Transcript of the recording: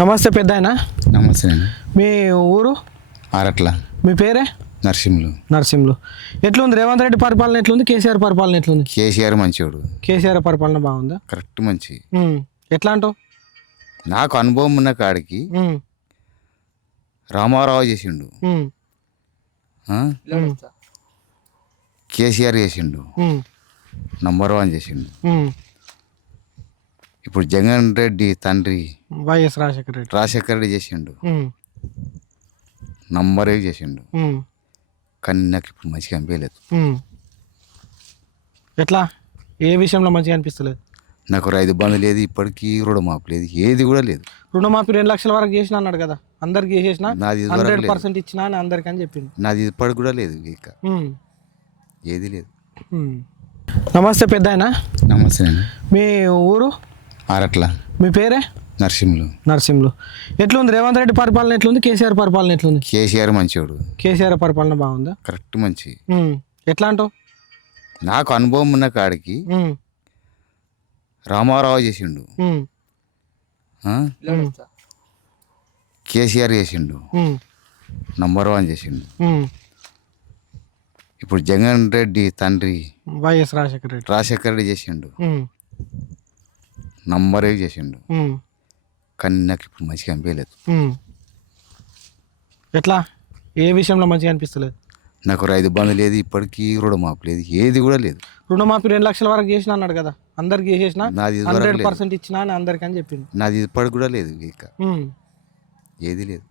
నమస్తే పెద్దాయన. నమస్తే అండి. మీ ఊరు? ఆరట్ల. మీ పేరే? నరసింహులు. నరసింహులు. ఎట్లుంది రేవంత్ రెడ్డి పరిపాలన? ఎట్లుంది కేసీఆర్ పరిపాలన? ఎట్లుంది? కేసీఆర్ మంచివాడు. కేసీఆర్ పరిపాలన బాగుందా? కరెక్ట్ మంచి. ఎట్లా అంటావు? నాకు అనుభవం ఉన్న కాడికి రామారావు చేసిండు, కేసీఆర్ చేసిండు, నంబర్ 1 చేసిండు. ఇప్పుడు జగన్ రెడ్డి తండ్రి వైఎస్ రాజశేఖర రెడ్డి చేసిండు, నంబర్ 1 చేసిండు. కానీ నాకు ఇప్పుడు మంచిగా అనిపించలేదు. ఎట్లా? ఏ విషయంలో మంచిగా అనిపిస్తలేదు? నాకు రైతు బంధు లేదు, ఇప్పటికీ రుణమాఫీ లేదు, ఏది కూడా లేదు. రుణమాఫీ 2 లక్షల వరకు చేసిన అన్నాడు కదా, అందరికి చేసేసిన, నాది 100% ఇచ్చినా అని అందరికి అని చెప్పింది. నాది ఇప్పటికి కూడా లేదు, ఇక ఏది లేదు. నమస్తే పెద్దాయన. నమస్తే అండి. మీ ఊరు? ఆరట్ల. మీ పేరే? నరసింహులు. నరసింహులు. ఎట్లుంది రేవంత్ రెడ్డి పరిపాలన? ఎట్లుంది కేసీఆర్ పరిపాలన? ఎట్లుంది? కేసీఆర్ మంచివాడు. కేసీఆర్ పరిపాలన బాగుందా? కరెక్ట్ మంచి. ఎట్లా అంటావు? నాకు అనుభవం ఉన్న కాడికి రామారావు చేసిండు, కేసీఆర్ చేసిండు, నంబర్ 1 చేసిండు. ఇప్పుడు జగన్ రెడ్డి తండ్రి వైఎస్ రాజశేఖర రెడ్డి చేసిండు, నంబర్ 1 చేసిండు. కానీ నాకు ఇప్పుడు మంచిగా అనిపించలేదు. ఎట్లా? ఏ విషయంలో మంచిగా అనిపిస్తలేదు? నాకు రైతు బంధు లేదు, ఇప్పటికీ రుణమాఫీ లేదు, ఏది కూడా లేదు. రుణమాఫీ 2 లక్షల వరకు చేసిన అన్నాడు కదా, అందరికి చేసేసిన, నాది 100% ఇచ్చినా అని అందరికి అని చెప్పింది. నాది ఇప్పటికి కూడా లేదు, ఇక ఏది లేదు.